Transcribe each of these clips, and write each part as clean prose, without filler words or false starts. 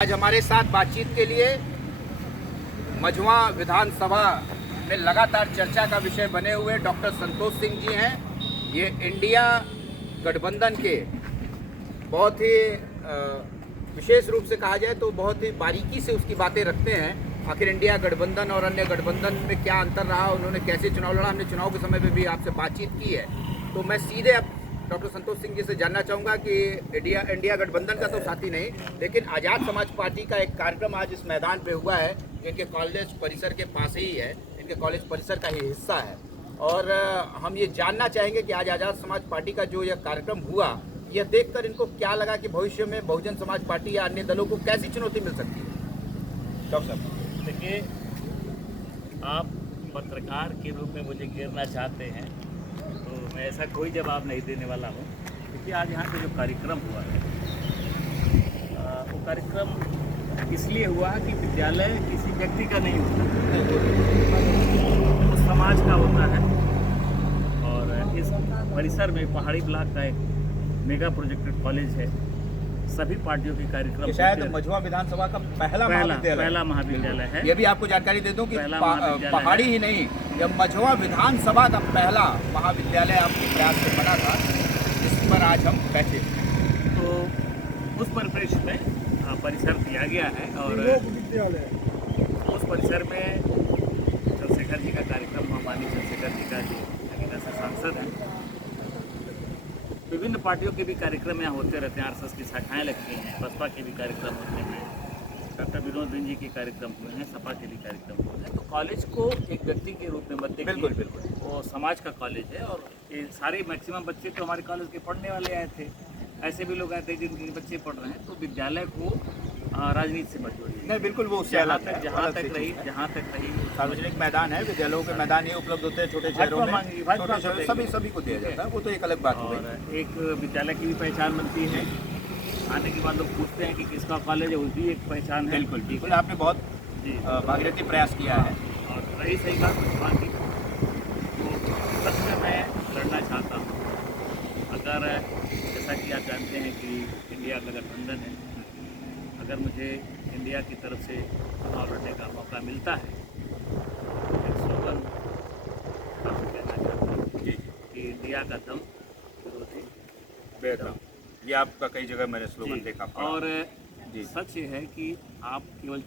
आज हमारे साथ बातचीत के लिए मझवा विधानसभा में लगातार चर्चा का विषय बने हुए डॉक्टर संतोष सिंह जी हैं। ये इंडिया गठबंधन के बहुत ही विशेष रूप से कहा जाए तो बहुत ही बारीकी से उसकी बातें रखते हैं। आखिर इंडिया गठबंधन और अन्य गठबंधन में क्या अंतर रहा, उन्होंने कैसे चुनाव लड़ा, हमने चुनाव के समय में भी आपसे बातचीत की है। तो मैं सीधे अब डॉक्टर संतोष सिंह जी से जानना चाहूँगा कि इंडिया गठबंधन का तो साथी नहीं, लेकिन आज़ाद समाज पार्टी का एक कार्यक्रम आज इस मैदान पे हुआ है, इनके कॉलेज परिसर के पास ही है, इनके कॉलेज परिसर का ही हिस्सा है। और हम ये जानना चाहेंगे कि आज आज़ाद समाज पार्टी का जो यह कार्यक्रम हुआ, यह देखकर इनको क्या लगा कि भविष्य में बहुजन समाज पार्टी या अन्य दलों को कैसी चुनौती मिल सकती है। डॉक्टर साहब देखिए, आप पत्रकार के रूप में मुझे घेरना चाहते हैं तो मैं ऐसा कोई जवाब नहीं देने वाला हूँ, क्योंकि आज यहाँ पे जो कार्यक्रम हुआ है वो कार्यक्रम इसलिए हुआ कि विद्यालय किसी व्यक्ति का नहीं होता, वो समाज का होता है। और इस परिसर में पहाड़ी ब्लॉक का एक मेगा प्रोजेक्टेड कॉलेज है। सभी पार्टियों के कार्यक्रम शायद मझवा विधानसभा का पहला महाविद्यालय है। ये भी आपको जानकारी दे दूं कि पहाड़ी ही नहीं, यह मझवा विधानसभा का पहला महाविद्यालय आपके प्रयास से बना था, जिस पर आज हम बैठे। तो उस परिप्रेक्ष्य में परिसर दिया गया है और उस परिसर में चंद्रशेखर जी का कार्यक्रम, माननीय चंद्रशेखर जी का जो नगीना से सांसद हैं, विभिन्न पार्टियों के भी कार्यक्रम यहाँ होते रहते हैं। आरएसएस की शाखाएँ लगती हैं, बसपा के भी कार्यक्रम होते हैं, डॉक्टर विनोद बिंद जी के कार्यक्रम हुए हैं, सपा के भी कार्यक्रम हुए हैं। तो कॉलेज को एक व्यक्ति के रूप में मत देखिए, बिल्कुल वो समाज का कॉलेज है। और ये सारे मैक्सिमम बच्चे तो हमारे कॉलेज के पढ़ने वाले आए थे, ऐसे भी लोग आए थे जिनके बच्चे पढ़ रहे हैं। तो विद्यालय को राजनीति से मत जोड़िए। नहीं, बिल्कुल वो जहाँ तक रही सार्वजनिक मैदान है, विद्यालयों के मैदान ही उपलब्ध होते हैं छोटे शहरों में, सभी को दिया जाता है, वो तो एक अलग बात हो गई। और एक विद्यालय की भी पहचान बनती है। आने के बाद लोग पूछते हैं कि किसका कॉलेज है, उसकी एक पहचान है। बिल्कुल आपने बहुत भागीरथी प्रयास किया है। और रही सही बात बाकी तो सच में मैं लड़ना चाहता हूँ। अगर जैसा कि आप जानते हैं कि इंडिया का गठबंधन है, अगर मुझे इंडिया की तरफ से चुनाव लड़ने का मौका मिलता है तो एक स्लोगन आपसे कहना चाहता हूँ कि इंडिया का दम विरोधी बेदम, ये आपका कई जगह मैंने स्लोगन देखा। और सच ये है कि आप केवल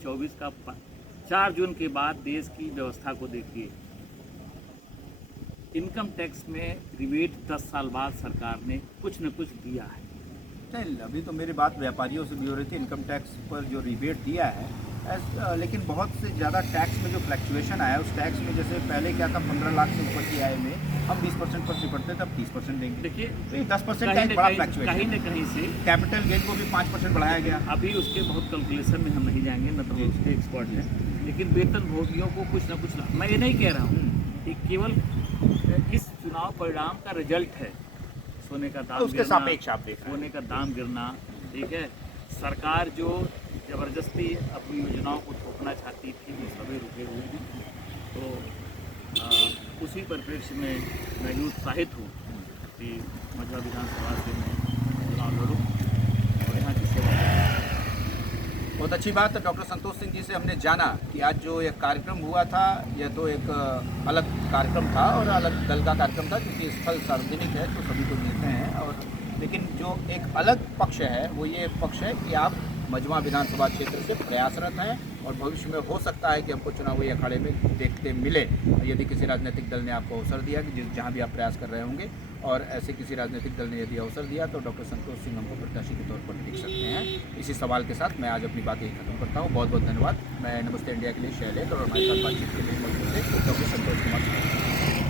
4 जून के बाद देश की व्यवस्था को देखिए। इनकम टैक्स में रिबेट 10 साल बाद सरकार ने कुछ न कुछ दिया है। नहीं, अभी तो मेरी बात व्यापारियों से भी हो रही थी, इनकम टैक्स पर जो रिबेट दिया है, लेकिन बहुत से ज़्यादा टैक्स में जो फ्लक्चुएशन आया, उस टैक्स में जैसे पहले क्या था, 15 लाख से ऊपर की आय में हम 20% पर निपटते थे, अब 30% देंगे। देखिए, तो 10% का एक बड़ा फ्लक्चुएशन, कहीं न कहीं से कैपिटल गेन को भी 5% बढ़ाया गया। अभी उसके बहुत कैलकुलेशन में हम नहीं जाएंगे, न तो उसके एक्सपर्ट हैं, लेकिन वेतन भोगियों को कुछ ना कुछ, मैं ये नहीं कह रहा हूँ कि केवल इस चुनाव परिणाम का रिजल्ट है सोने का दाम उसके सापेक्ष आप देख रहे हैं, सोने का दाम गिरना, ठीक है। सरकार जो ज़बरदस्ती अपनी योजनाओं को थोपना चाहती थी, वो सभी रुके हुए हैं। तो उसी परिप्रेक्ष्य में मैं भी उत्साहित हूँ कि मझवा विधानसभा से मैं चुनाव लड़ूँ और यहाँ की सेवा करूँ। बहुत अच्छी बात है। डॉक्टर संतोष सिंह जी से हमने जाना कि आज जो यह कार्यक्रम हुआ था, यह तो एक अलग कार्यक्रम था और अलग दल का कार्यक्रम था, क्योंकि स्थल सार्वजनिक है तो सभी को मिलते हैं। और लेकिन जो एक अलग पक्ष है वो ये पक्ष है कि आप मझवा विधानसभा क्षेत्र से प्रयासरत हैं और भविष्य में हो सकता है कि हमको चुनावी अखाड़े में देखते मिले, यदि किसी राजनीतिक दल ने आपको अवसर दिया कि जहाँ भी आप प्रयास कर रहे होंगे। और ऐसे किसी राजनीतिक दल ने यदि अवसर दिया तो डॉक्टर संतोष सिंह हमको प्रत्याशी के तौर पर देख सकते हैं। इसी सवाल के साथ मैं आज अपनी बात यही खत्म करता हूँ। बहुत बहुत धन्यवाद। मैं नमस्ते इंडिया के लिए शैलेश और हमारे साथ बातचीत के लिए डॉक्टर संतोष कुमार।